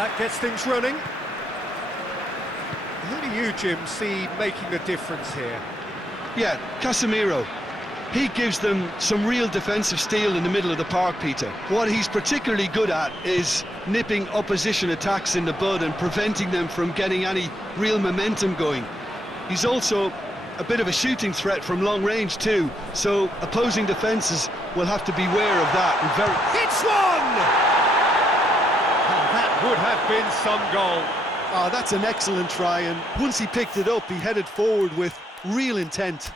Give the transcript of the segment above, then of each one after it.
that gets things running. Who do you, Jim, see making a difference here? Yeah, Casemiro. He gives them some real defensive steel in the middle of the park, Peter. What he's particularly good at is nipping opposition attacks in the bud and preventing them from getting any real momentum going. He's also a bit of a shooting threat from long range too, so opposing defences will have to beware of that. And It's one! And that would have been some goal. Oh, that's an excellent try, and once he picked it up, he headed forward with real intent.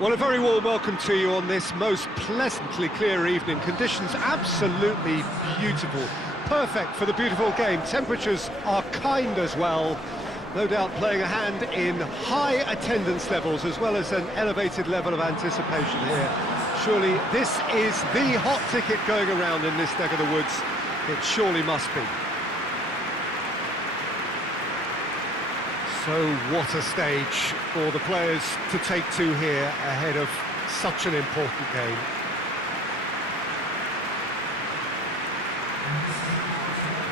Well, a very warm welcome to you on this most pleasantly clear evening. Conditions absolutely beautiful. Perfect for the beautiful game. Temperatures are kind as well. No doubt playing a hand in high attendance levels as well as an elevated level of anticipation here. Surely this is the hot ticket going around in this neck of the woods. It surely must be. So what a stage for the players to take to here ahead of such an important game.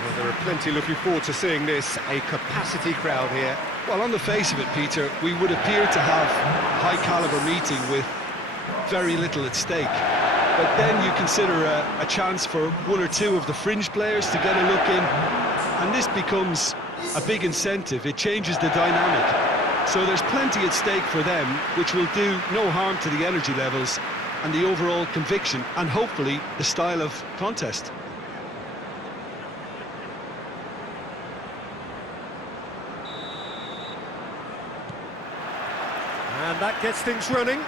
Well, there are plenty looking forward to seeing this, a capacity crowd here. well, on the face of it, Peter, we would appear to have a high-caliber meeting with very little at stake. But then you consider a chance for one or two of the fringe players to get a look in, and this becomes a big incentive. It changes the dynamic. So there's plenty at stake for them, which will do no harm to the energy levels and the overall conviction, and hopefully the style of contest. And that gets things running.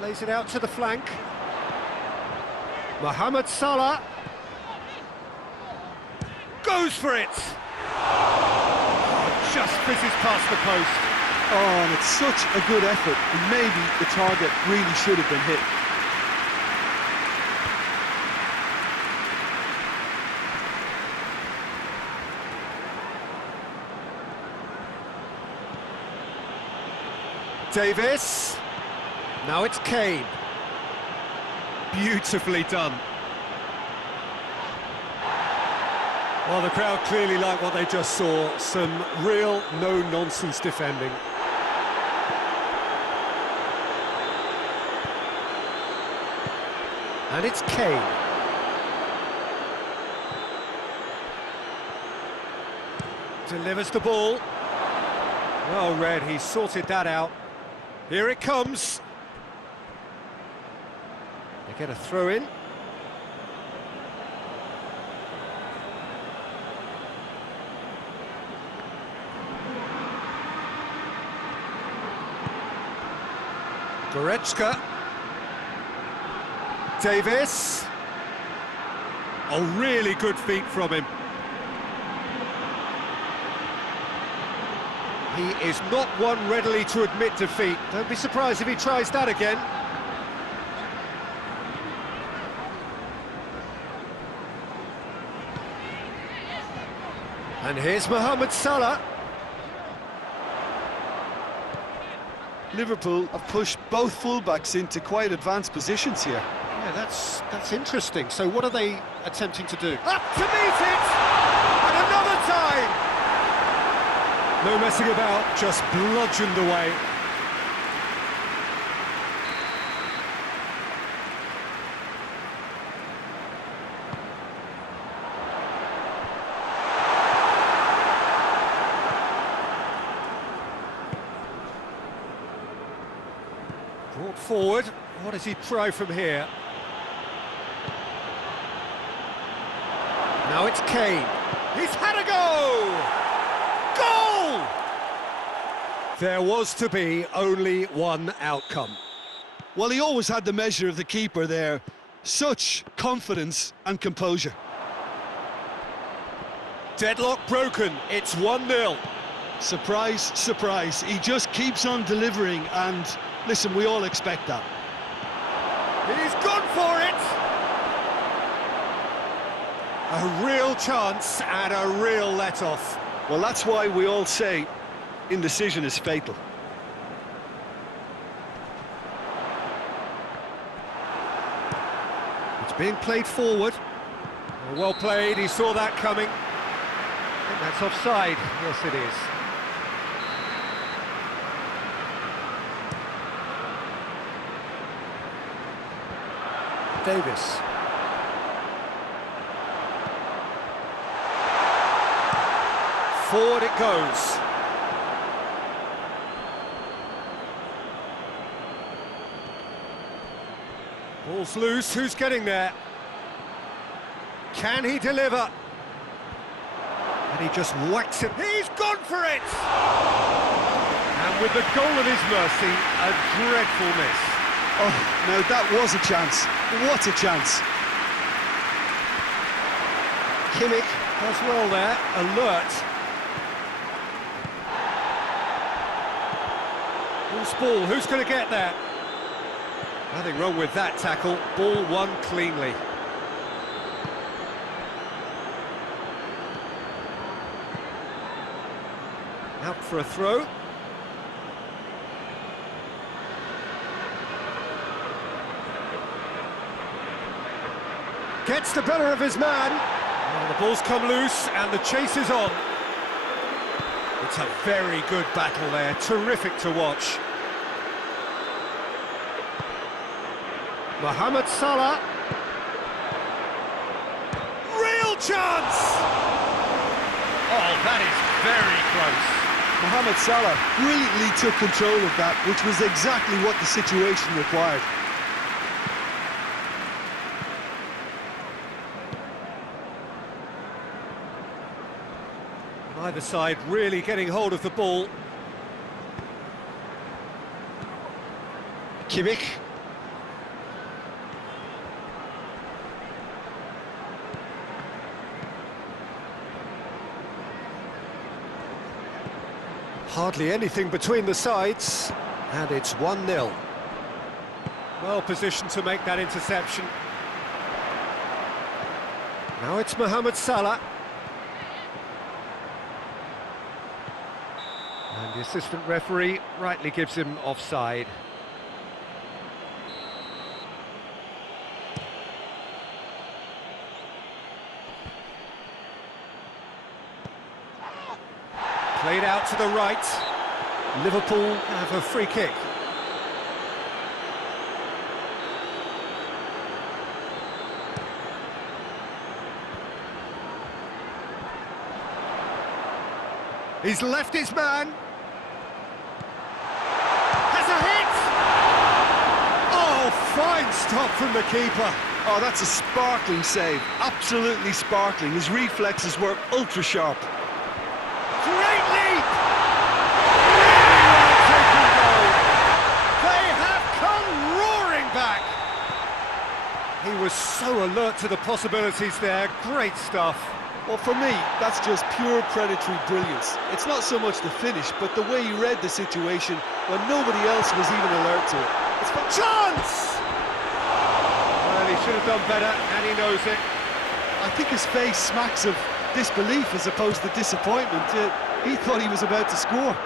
Plays it out to the flank. Mohamed Salah goes for it. Oh, just fizzes past the post. Oh, and it's such a good effort, and maybe the target really should have been hit. Davis. Now it's Kane. Beautifully done. Well, the crowd clearly like what they just saw. Some real no-nonsense defending. And it's Kane. Delivers the ball. Well read, he sorted that out. Here it comes. They get a throw in. Goretzka. Davis. Oh, really good feet from him. He is not one readily to admit defeat. Don't be surprised if he tries that again. And here's Mohamed Salah. Liverpool have pushed both fullbacks into quite advanced positions here. Yeah, that's interesting. So what are they attempting to do? Up to meet it! And another time! No messing about, just bludgeoned away. Brought forward. What does he try from here? Now it's Kane. He's had a go! Goal! There was to be only one outcome. Well, he always had the measure of the keeper there. Such confidence and composure. Deadlock broken. It's 1-0. Surprise, surprise. He just keeps on delivering, and listen, we all expect that. He's gone for it! A real chance and a real let-off. Well, that's why we all say indecision is fatal. It's being played forward. Well played, he saw that coming. I think that's offside. Yes, it is. Davis. Forward it goes. Ball's loose, who's getting there? Can he deliver? And he just whacks it. He's gone for it! And with the goal at his mercy, a dreadful miss. Oh, no, that was a chance. What a chance. Kimmich does well there, alert. Loose ball, who's going to get there? Nothing wrong with that tackle, ball won cleanly. Out for a throw. Gets the better of his man. Oh, the ball's come loose and the chase is on. It's a very good battle there, terrific to watch. Mohamed Salah. Real chance! Oh, that is very close. Mohamed Salah brilliantly took control of that, which was exactly what the situation required. Either side really getting hold of the ball. Kimmich. Hardly anything between the sides, and it's 1-0. Well positioned to make that interception. Now it's Mohamed Salah. And the assistant referee rightly gives him offside. Played out to the right. Liverpool have a free kick. He's left his man. Has a hit! Oh, fine stop from the keeper. Oh, that's a sparkling save. Absolutely sparkling. His reflexes were ultra sharp. Great leap! Really well-taken goal. They have come roaring back. He was so alert to the possibilities there. Great stuff. Well, for me, that's just pure predatory brilliance. It's not so much the finish, but the way he read the situation when nobody else was even alert to it. It's for Chance! Well, he should have done better, and he knows it. I think his face smacks of disbelief as opposed to disappointment. He thought he was about to score.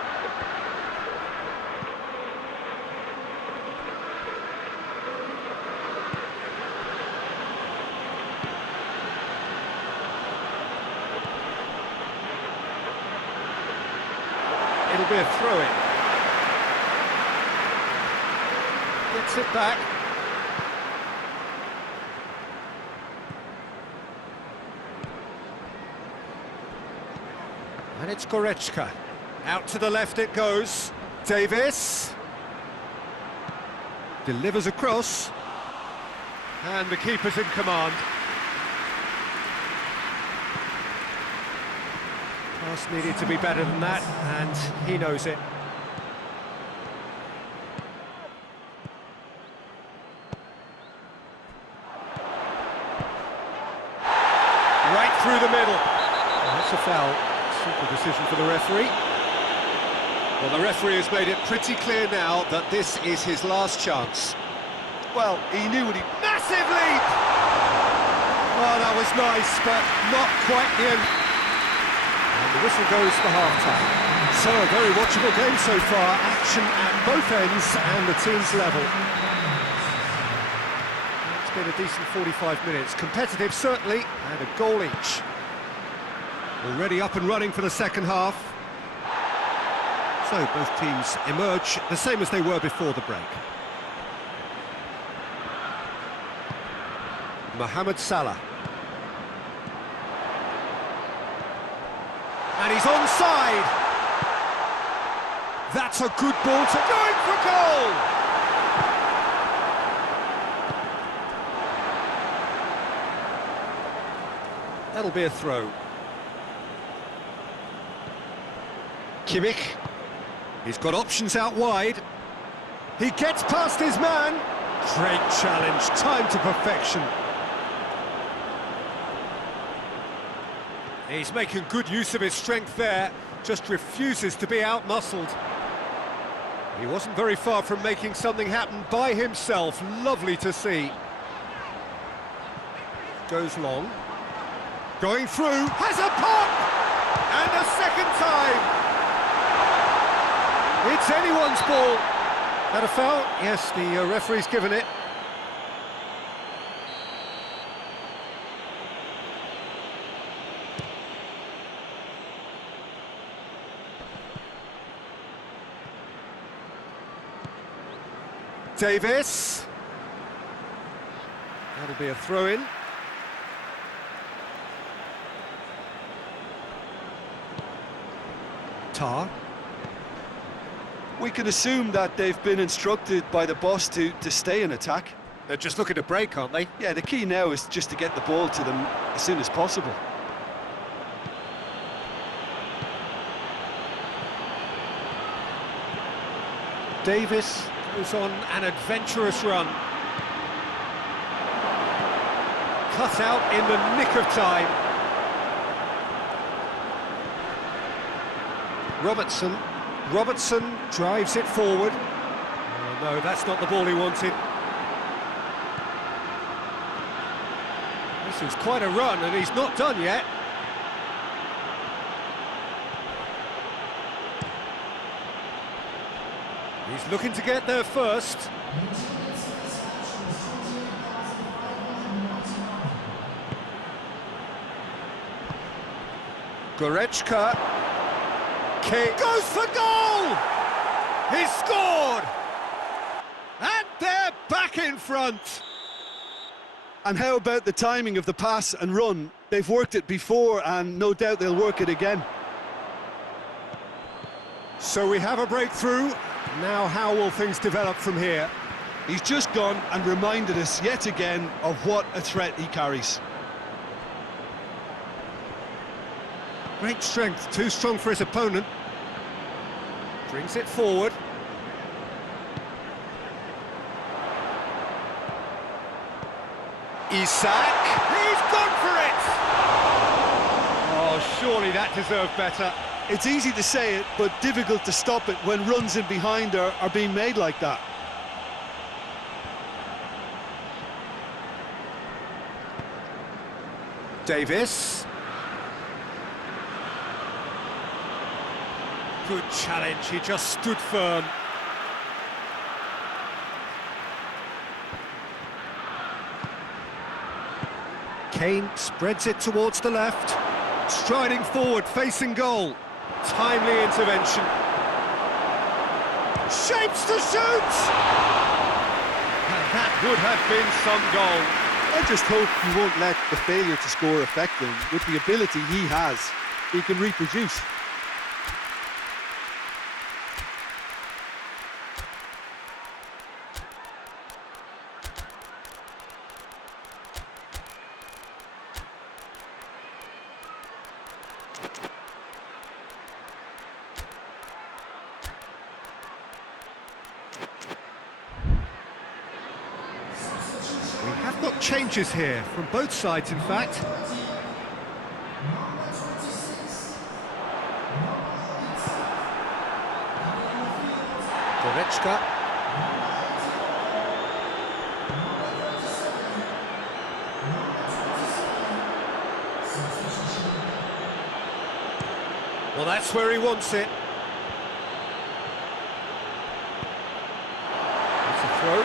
It'll be a throw-in. Gets it back. And it's Goretzka. Out to the left it goes. Davis. Delivers across. And the keeper's in command. Pass needed to be better than that, and he knows it. Right through the middle. That's a foul. Simple decision for the referee. Well, the referee has made it pretty clear now that this is his last chance. Well, he knew what he... Massive leap! Oh, that was nice, but not quite the end. And the whistle goes for half-time. So, a very watchable game so far. Action at both ends and the teams level. It's been a decent 45 minutes. Competitive, certainly, and a goal each. Already up and running for the second half. So, both teams emerge the same as they were before the break. Mohamed Salah. And he's onside. That's a good ball to going for goal. That'll be a throw. Kimmich. He's got options out wide. He gets past his man. Great challenge, time to perfection. He's making good use of his strength there, just refuses to be out-muscled. He wasn't very far from making something happen by himself. Lovely to see. Goes long. Going through, has a pop! And a second time! It's anyone's ball. That a foul? Yes, the referee's given it. Davis. That'll be a throw-in. Tar. We can assume that they've been instructed by the boss to stay in attack. They're just looking to break, aren't they? Yeah, the key now is just to get the ball to them as soon as possible. Davis goes on an adventurous run. Cut out in the nick of time. Robertson drives it forward. Oh, no, that's not the ball he wanted. This is quite a run, and he's not done yet. He's looking to get there first. Goretzka. kick. Goes for goal! He's scored! And they're back in front! And how about the timing of the pass and run? They've worked it before, and no doubt they'll work it again. So we have a breakthrough. Now how will things develop from here? He's just gone and reminded us yet again of what a threat he carries. Great strength, too strong for his opponent. Brings it forward. Isak, he's gone for it! Oh, surely that deserved better. It's easy to say it, but difficult to stop it when runs in behind are being made like that. Davis. Good challenge, he just stood firm. Kane spreads it towards the left. Striding forward, facing goal. Timely intervention. Shapes to shoot! And that would have been some goal. I just hope he won't let the failure to score affect him. With the ability he has, he can reproduce. We have got changes here, from both sides in fact. Goretzka. Well, that's where he wants it. It's a throw.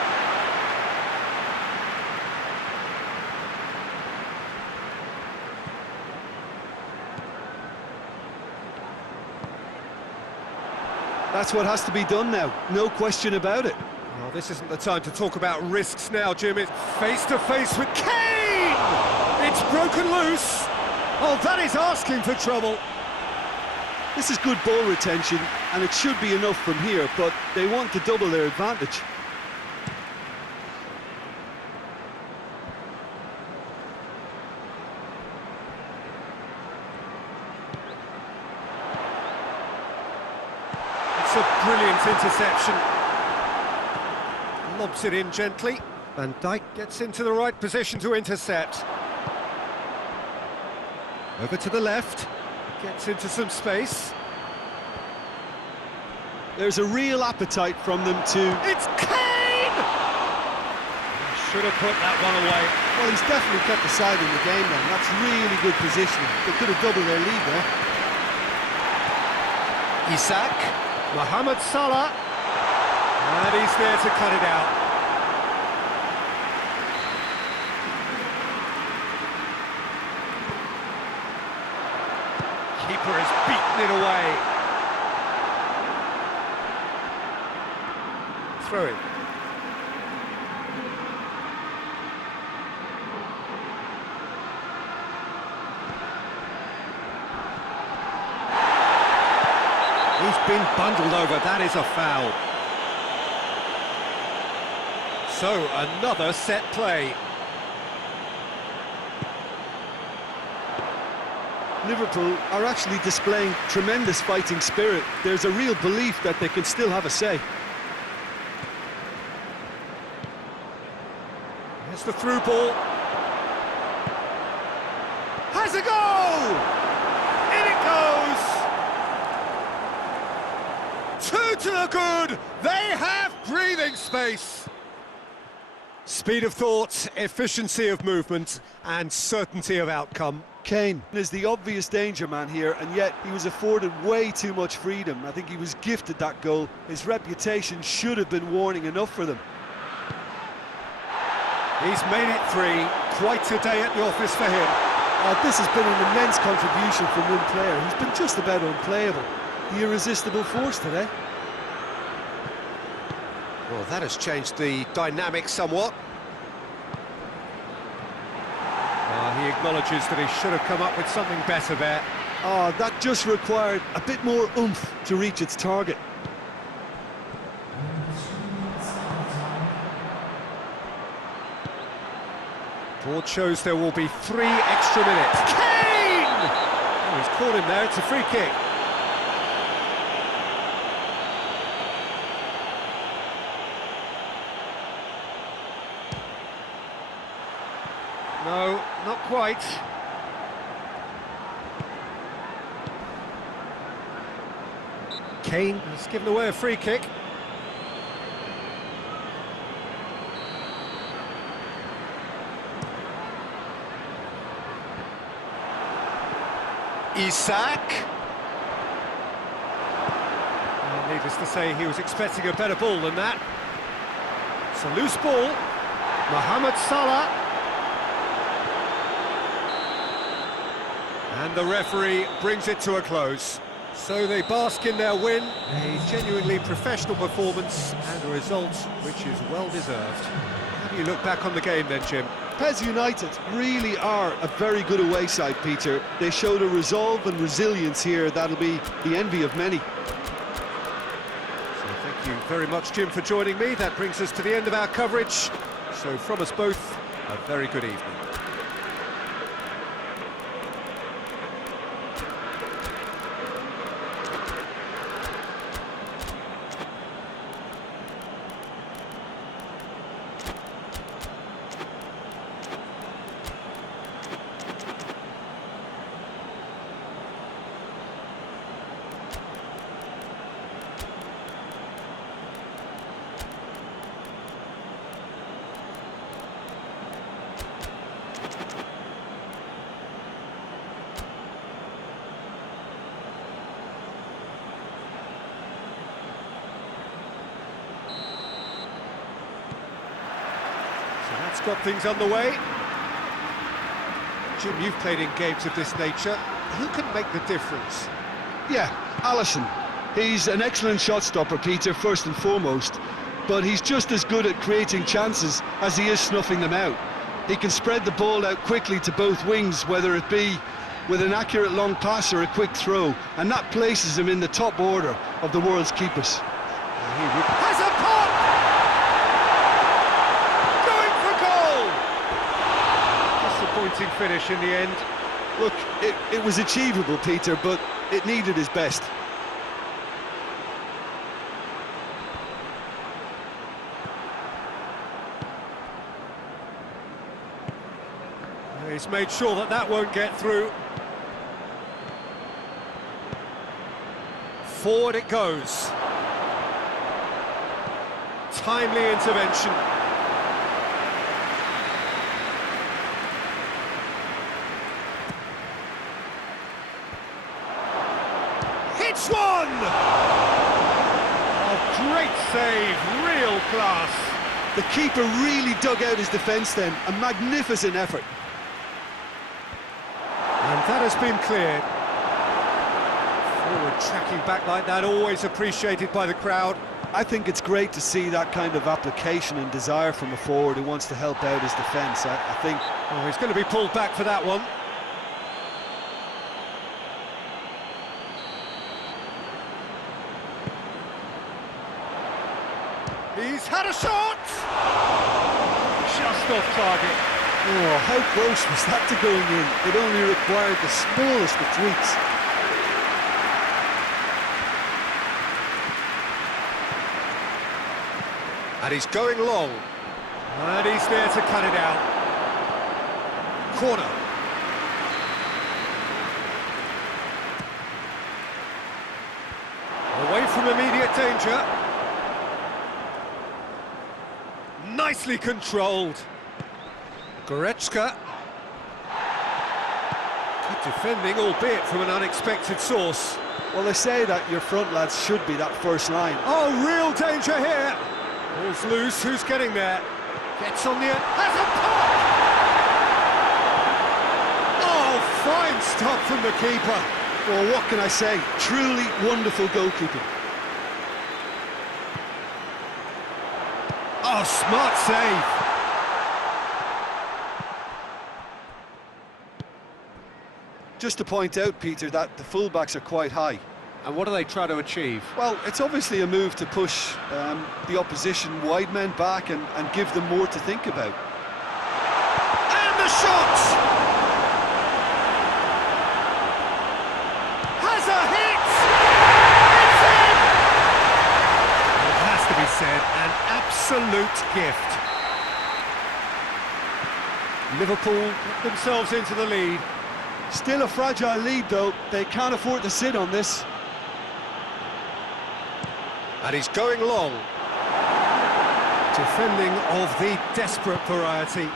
That's what has to be done now, no question about it. Well, this isn't the time to talk about risks now, Jim. It's face-to-face with Kane! It's broken loose! Oh, that is asking for trouble. This is good ball retention, and it should be enough from here, but they want to double their advantage. It's a brilliant interception. Lobs it in gently. Van Dijk gets into the right position to intercept. Over to the left. Gets into some space. There's a real appetite from them to... It's Kane! Should have put that one away. Well, he's definitely kept the side in the game then. That's really good positioning. They could have doubled their lead there. Isak, Mohamed Salah, and he's there to cut it out. Keeper has beaten it away. Throw it. He's been bundled over, that is a foul. So, another set play. Liverpool are actually displaying tremendous fighting spirit. There's a real belief that they can still have a say. Here's the through ball. Has a goal! In it goes! Two to the good! They have breathing space! Speed of thought, efficiency of movement, and certainty of outcome. Kane is the obvious danger man here, and yet he was afforded way too much freedom. I think he was gifted that goal. His reputation should have been warning enough for them. He's made it three. Quite a day at the office for him. This has been an immense contribution from one player. He's been just about unplayable. the irresistible force today. Well, that has changed the dynamic somewhat. He acknowledges that he should have come up with something better there. Oh, that just required a bit more oomph to reach its target. Board shows there will be 3 extra minutes. Kane! Oh, he's caught him there, it's a free kick. No, not quite. Kane has given away a free kick. Isak. Well, needless to say, he was expecting a better ball than that. It's a loose ball. Mohamed Salah. And the referee brings it to a close. So they bask in their win, a genuinely professional performance and a result which is well deserved. How do you look back on the game then, Jim? PES United really are a very good away side, Peter. They showed a resolve and resilience here that'll be the envy of many. So thank you very much, Jim, for joining me. That brings us to the end of our coverage. So from us both, a very good evening. That's got things underway. Jim, you've played in games of this nature. Who can make the difference? Yeah, Alisson. He's an excellent shot stopper, Peter, first and foremost, but he's just as good at creating chances as he is snuffing them out. He can spread the ball out quickly to both wings, whether it be with an accurate long pass or a quick throw, and that places him in the top order of the world's keepers. Has a pop! Disappointing finish in the end. Look, it was achievable, Peter, but it needed his best. He's made sure that that won't get through. Forward it goes. Timely intervention. Hits one! Oh, great save, real class. The keeper really dug out his defence then, a magnificent effort. And that has been cleared. Forward tracking back like that, always appreciated by the crowd. I think it's great to see that kind of application and desire from a forward who wants to help out his defence. I think... Oh, he's going to be pulled back for that one. He's had a shot! Just off target. Oh, how close was that to going in? It only required the smallest of tweaks. And he's going long. And he's there to cut it out. Corner. Away from immediate danger. Nicely controlled. Goretzka. Good defending, albeit from an unexpected source. Well, they say that your front lads should be that first line. Oh, real danger here. Ball's loose, who's getting there? Gets on the end, has a pop! Oh, fine stop from the keeper. Well, what can I say? Truly wonderful goalkeeping. Oh, smart save. Just to point out, Peter, that the fullbacks are quite high. And what do they try to achieve? Well, it's obviously a move to push the opposition wide men back and give them more to think about. And the shot! Has a hit! It's in! It has to be said, an absolute gift. Liverpool put themselves into the lead. Still a fragile lead, though. They can't afford to sit on this. And he's going long. Defending of the desperate variety.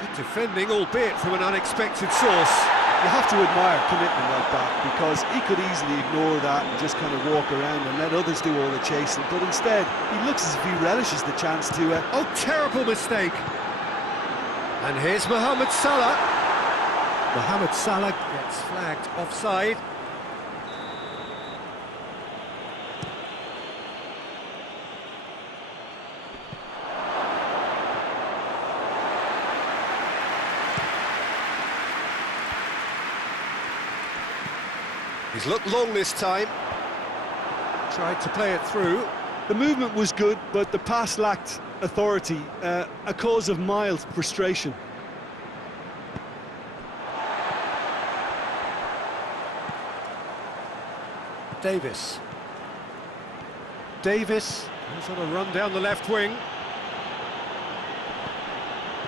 Good defending, albeit from an unexpected source. You have to admire commitment like that, because he could easily ignore that and just kind of walk around and let others do all the chasing, but instead he looks as if he relishes the chance to Oh, terrible mistake. And here's Mohamed Salah. Mohamed Salah gets flagged offside. He's looked long this time. Tried to play it through. The movement was good, but the pass lacked authority, a cause of mild frustration. Davis. Davis goes on a run down the left wing.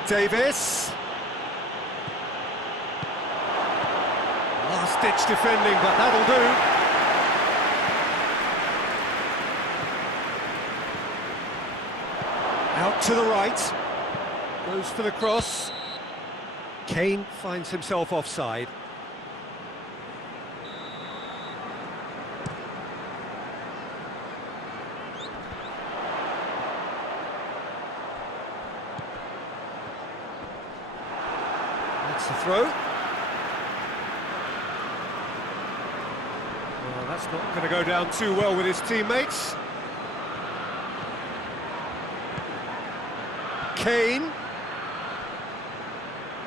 Davis. Last-ditch defending, but that'll do. Out to the right. Goes for the cross. Kane finds himself offside. That's the throw. Well, that's not going to go down too well with his teammates. Kane.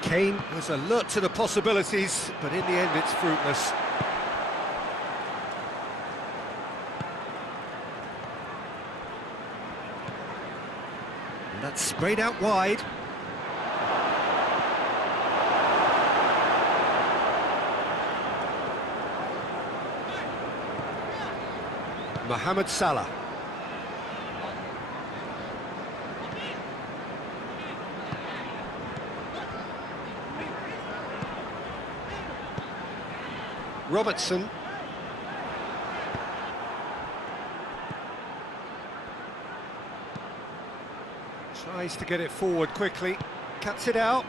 Kane was alert to the possibilities, but in the end it's fruitless. And that's sprayed out wide. Mohamed Salah. Robertson. Tries to get it forward quickly, cuts it out.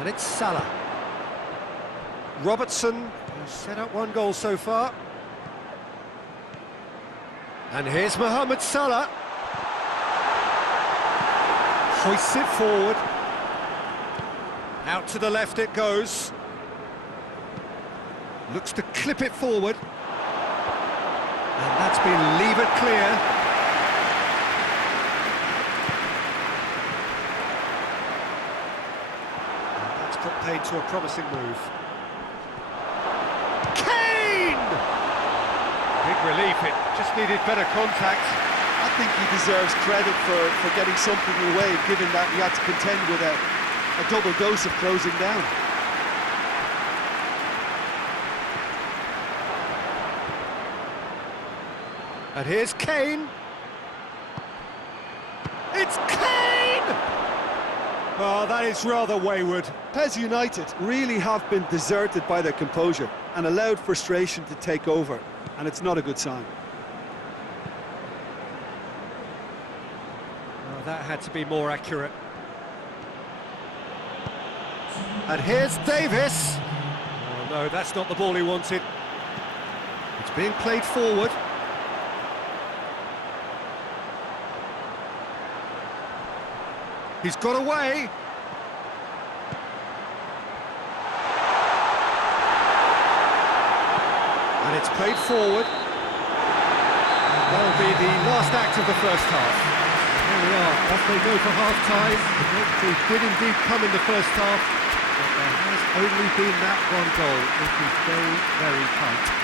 And it's Salah. Robertson has set up one goal so far. And here's Mohamed Salah. Hoists it forward. Out to the left it goes. Looks to clip it forward. And that's been levered clear. And that's put paid to a promising move. Big relief, it just needed better contact. I think he deserves credit for getting something away, given that he had to contend with a double dose of closing down. And here's Kane. It's Kane! Oh, that is rather wayward. PES United really have been deserted by their composure and allowed frustration to take over. And it's not a good sign. Oh, that had to be more accurate. And here's Davis. Oh no, that's not the ball he wanted. It's being played forward. He's got away. And it's played forward. And that'll be the last act of the first half. There we are, off they go for half-time. They did indeed come in the first half, but there has only been that one goal, which is very, very tight.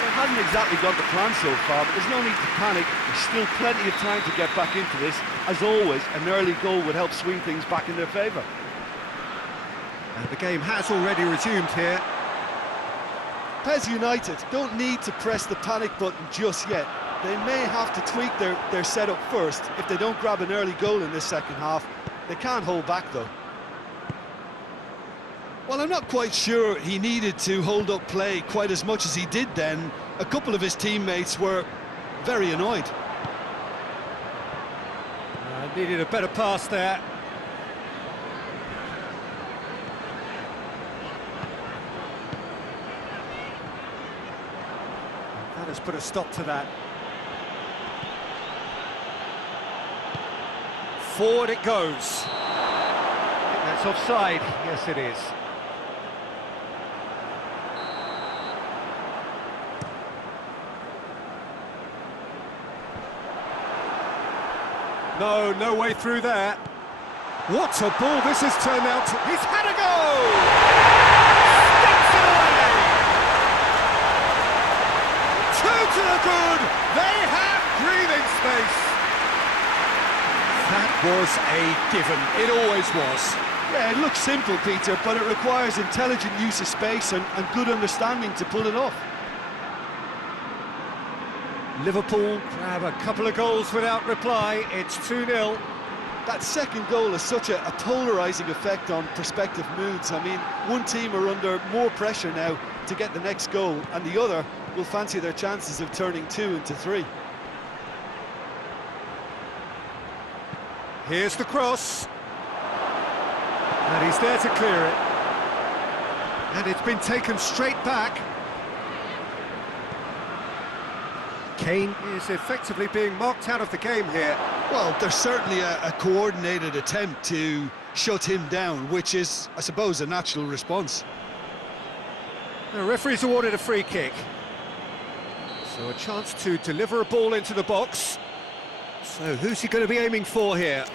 It hasn't exactly got the plan so far, but there's no need to panic. There's still plenty of time to get back into this. As always, an early goal would help swing things back in their favour. And the game has already resumed here. PES United don't need to press the panic button just yet. They may have to tweak their setup first if they don't grab an early goal in this second half. They can't hold back though. Well, I'm not quite sure he needed to hold up play quite as much as he did then. A couple of his teammates were very annoyed. Needed a better pass there. That has put a stop to that. Forward it goes. I think that's offside. Yes, it is. No way through there. What a ball this has turned out to. He's had a go! Sticks it away! Two to the good! They have breathing space! That was a given. It always was. Yeah, it looks simple, Peter, but it requires intelligent use of space and good understanding to pull it off. Liverpool grab a couple of goals without reply. It's 2-0. That second goal has such a polarising effect on prospective moods. I mean, one team are under more pressure now to get the next goal, and the other will fancy their chances of turning 2 into 3. Here's the cross. And he's there to clear it. And it's been taken straight back. Kane is effectively being marked out of the game here. Well, there's certainly a coordinated attempt to shut him down, which is, I suppose, a natural response. The referee's awarded a free kick. So a chance to deliver a ball into the box. So who's he going to be aiming for here?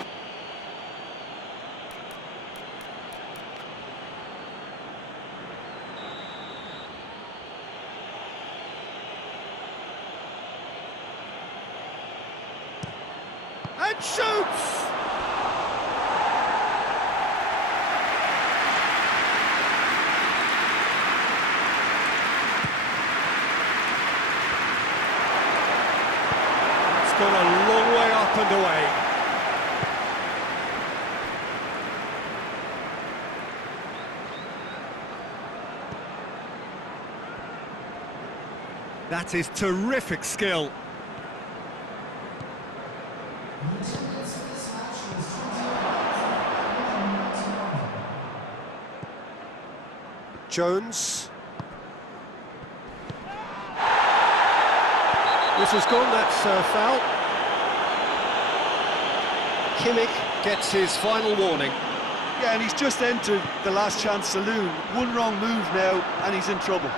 And shoots! It's gone a long way up and away. That is terrific skill. Jones. This has gone, that's foul. Kimmich gets his final warning. Yeah, and he's just entered the last chance saloon. One wrong move now, and he's in trouble.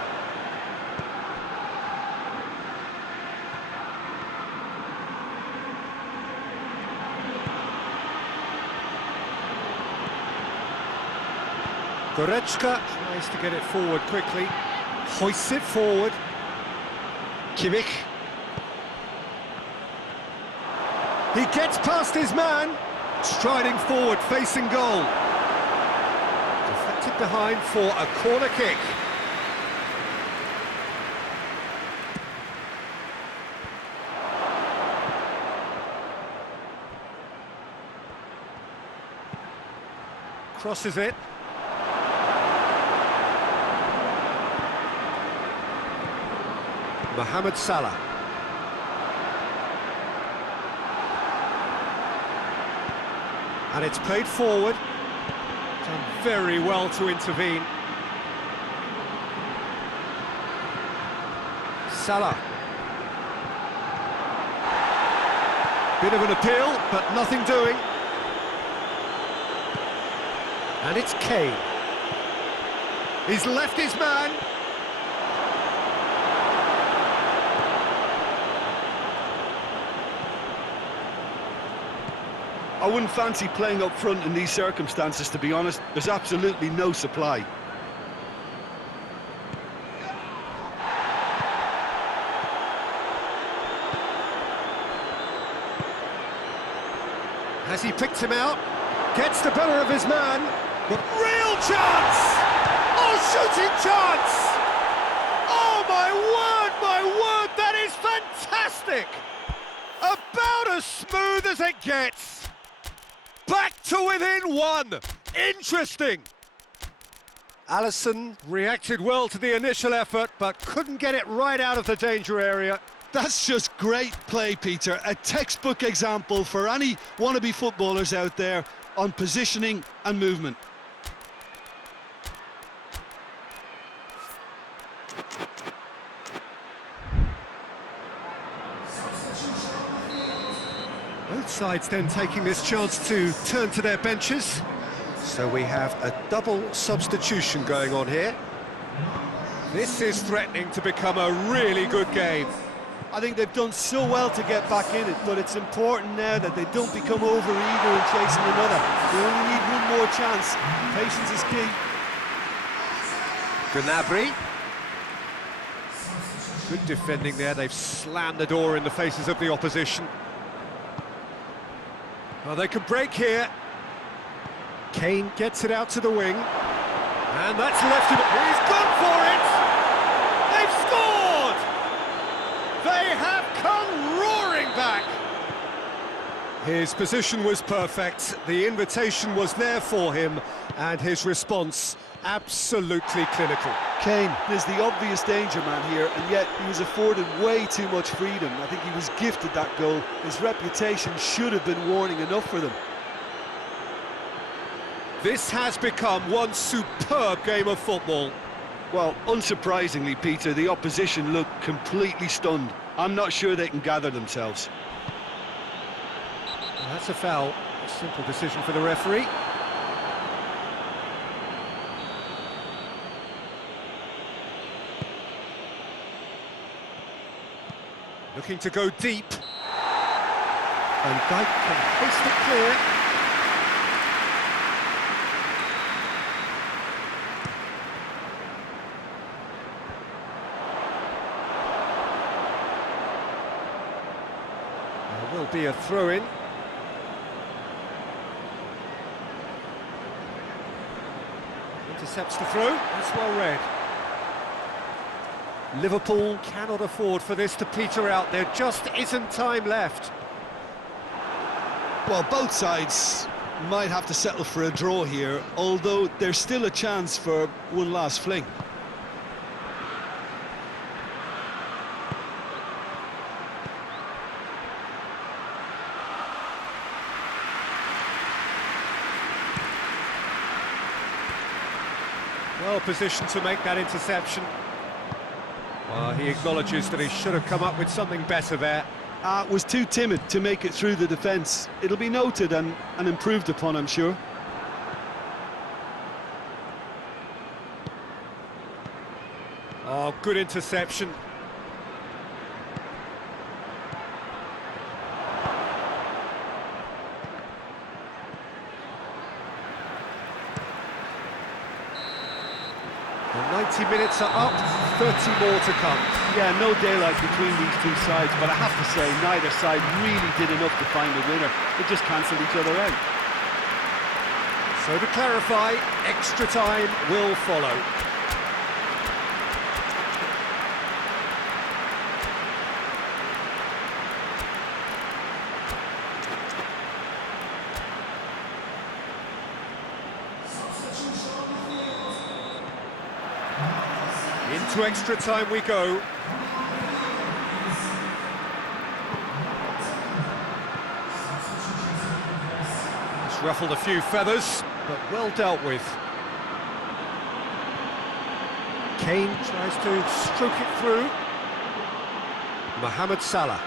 Goretzka tries to get it forward quickly, hoists it forward. Kimmich. He gets past his man, striding forward, facing goal. Deflected behind for a corner kick. Crosses it. Mohamed Salah. And it's played forward. Done very well to intervene. Salah. Bit of an appeal, but nothing doing. And it's Kane. He's left his man. I wouldn't fancy playing up front in these circumstances, to be honest. There's absolutely no supply. Has he picked him out? Gets the better of his man. But real chance! Oh, shooting chance! Oh, my word, that is fantastic! About as smooth as it gets. Back to within one. Interesting. Alisson reacted well to the initial effort, but couldn't get it right out of the danger area. That's just great play, Peter. A textbook example for any wannabe footballers out there on positioning and movement. Both sides then taking this chance to turn to their benches. So we have a double substitution going on here. This is threatening to become a really good game. I think they've done so well to get back in it, but it's important now that they don't become over-eager in chasing another. They only need one more chance. Patience is key. Gnabry. Good defending there. They've slammed the door in the faces of the opposition. Well, they could break here. Kane gets it out to the wing. And that's left him. He's gone for it! They've scored! They have come roaring back! His position was perfect. The invitation was there for him. And his response, absolutely clinical. Kane is the obvious danger man here, and yet he was afforded way too much freedom. I think he was gifted that goal. His reputation should have been warning enough for them. This has become one superb game of football. Well, unsurprisingly, Peter, the opposition looked completely stunned. I'm not sure they can gather themselves. Well, that's a foul. A simple decision for the referee. Looking to go deep. And Dijk can hoist it clear. There will be a throw-in. Intercepts the throw. That's well read. Liverpool cannot afford for this to peter out. There just isn't time left. Well, both sides might have to settle for a draw here, although there's still a chance for one last fling. Well positioned to make that interception. He acknowledges that he should have come up with something better there. Was too timid to make it through the defence. It'll be noted and improved upon, I'm sure. Oh, good interception. The 90 minutes are up, 30 more to come. Yeah, no daylight between these two sides, but I have to say, neither side really did enough to find a winner. They just cancelled each other out. So to clarify, extra time will follow. Into extra time we go. It's ruffled a few feathers, but well dealt with. Kane tries to stroke it through. Mohamed Salah.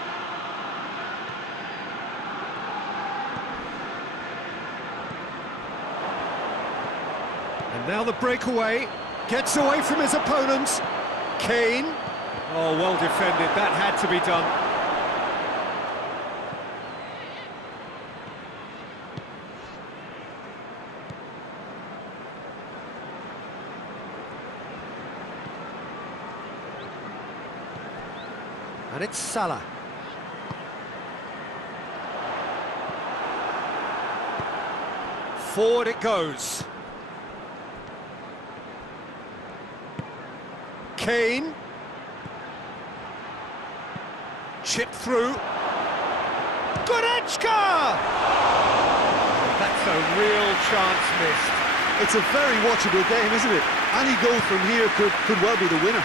Now the breakaway, gets away from his opponents. Kane. Oh, well defended, that had to be done. And it's Salah. Forward it goes. Kane. Chip through. Goretzka! That's a real chance missed. It's a very watchable game, isn't it? Any goal from here could well be the winner.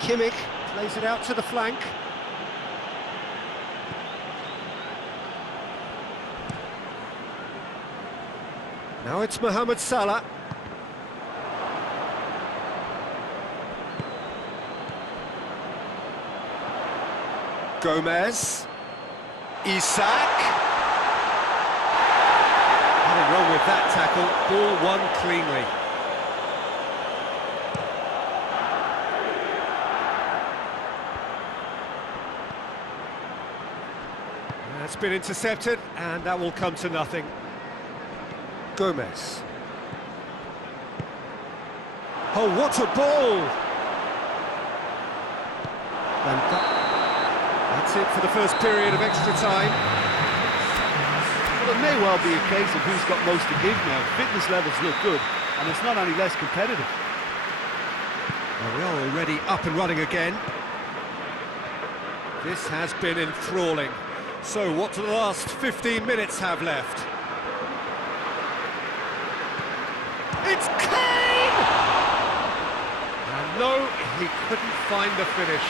Kimmich plays it out to the flank. Now it's Mohamed Salah. Gomez. Isak. Nothing wrong with that tackle. Ball won cleanly. That's been intercepted, and that will come to nothing. Gomez. Oh, what a ball! And that's it for the first period of extra time. Well, it may well be a case of who's got most to give now. Fitness levels look good, and it's not any less competitive. Well, we are already up and running again. This has been enthralling. So, what do the last 15 minutes have left? It's Kane! And no, he couldn't find the finish.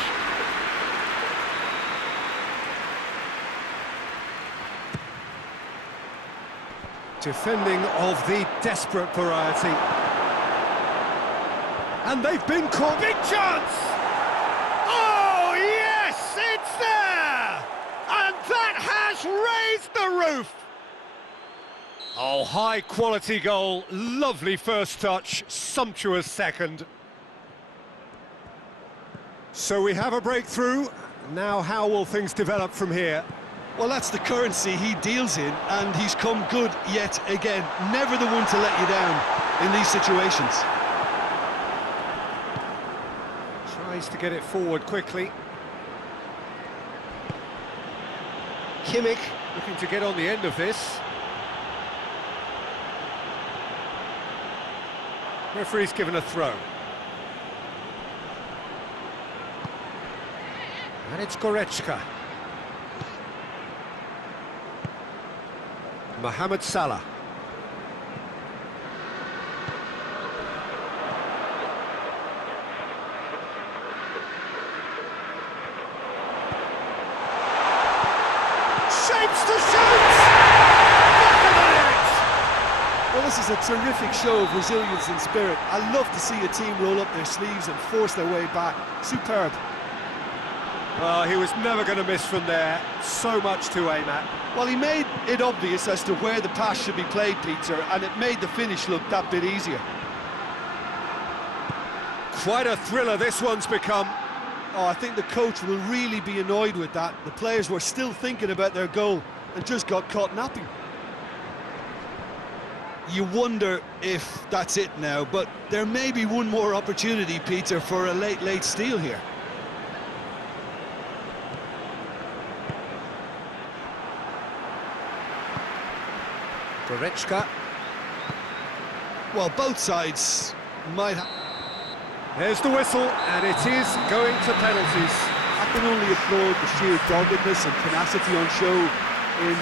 Defending of the desperate variety. And they've been caught. Big chance! Oh, yes, it's there! And that has raised the roof! Oh, high-quality goal, lovely first touch, sumptuous second. So we have a breakthrough. Now how will things develop from here? Well, that's the currency he deals in, and he's come good yet again. Never the one to let you down in these situations. Tries to get it forward quickly. Kimmich looking to get on the end of this. Referee's given a throw. And it's Goretzka. Mohamed Salah. Shapes to shoot! Back of the net! Well, this is a terrific show of resilience and spirit. I love to see a team roll up their sleeves and force their way back. Superb. Well, he was never going to miss from there. So much to aim at. Well, he made it obvious as to where the pass should be played, Peter, and it made the finish look that bit easier. Quite a thriller this one's become. Oh, I think the coach will really be annoyed with that. The players were still thinking about their goal and just got caught napping. You wonder if that's it now, but there may be one more opportunity, Peter, for a late steal here. Goretzka. Well, both sides might have... There's the whistle, and it is going to penalties. I can only applaud the sheer doggedness and tenacity on show in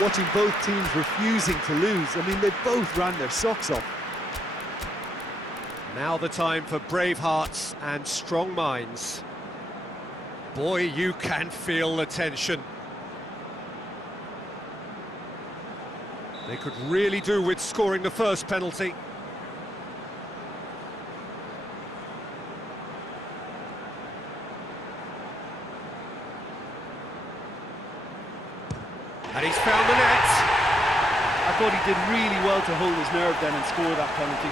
watching both teams refusing to lose. I mean, they both ran their socks off. Now the time for brave hearts and strong minds. Boy, you can feel the tension. They could really do with scoring the first penalty. And he's found the net. I thought he did really well to hold his nerve then and score that penalty.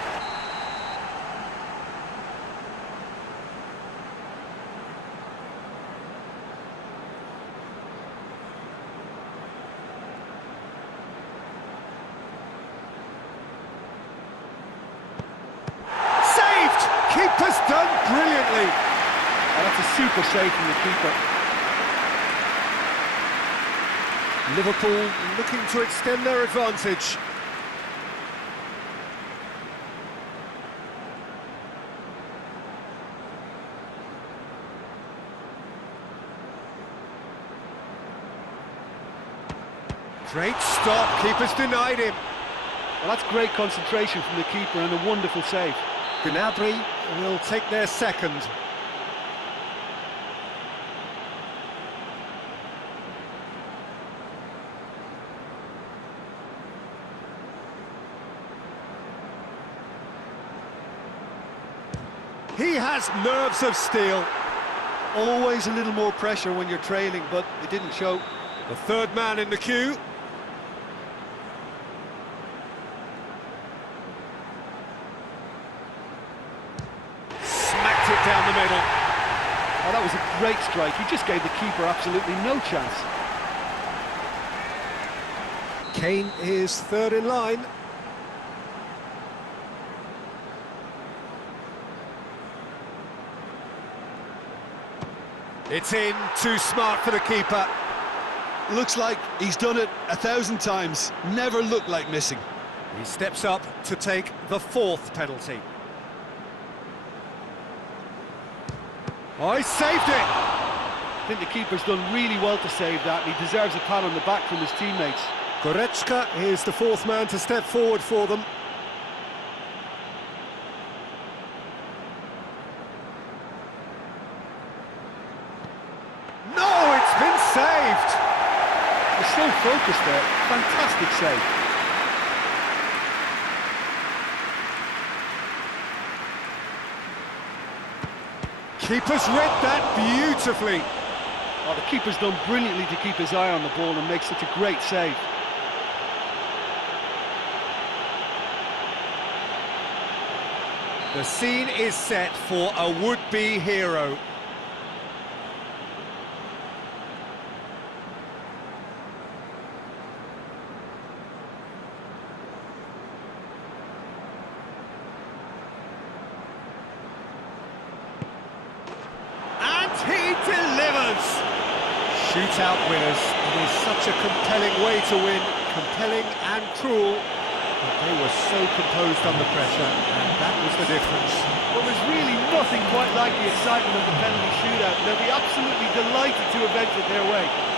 Keeper's done brilliantly. And that's a super save from the keeper. Liverpool looking to extend their advantage. Great stop, keeper's denied him. Well, that's great concentration from the keeper and a wonderful save. Gnabry will take their second. He has nerves of steel. Always a little more pressure when you're trailing, but it didn't show. The third man in the queue. Smacked it down the middle. Oh, that was a great strike. He just gave the keeper absolutely no chance. Kane is third in line. It's in, too smart for the keeper. Looks like he's done it 1,000 times. Never looked like missing. He steps up to take the fourth penalty. Oh, he saved it! I think the keeper's done really well to save that, and he deserves a pat on the back from his teammates. Goretzka is the fourth man to step forward for them. No, it's been saved! He's so focused there. Fantastic save. Keeper's read that beautifully. Oh, the keeper's done brilliantly to keep his eye on the ball and make such a great save. The scene is set for a would-be hero. He delivers! Shootout winners. It is such a compelling way to win, compelling and cruel, but they were so composed under pressure, and that was the difference. Well, there's really nothing quite like the excitement of the penalty shootout. They'll be absolutely delighted to have entered their way.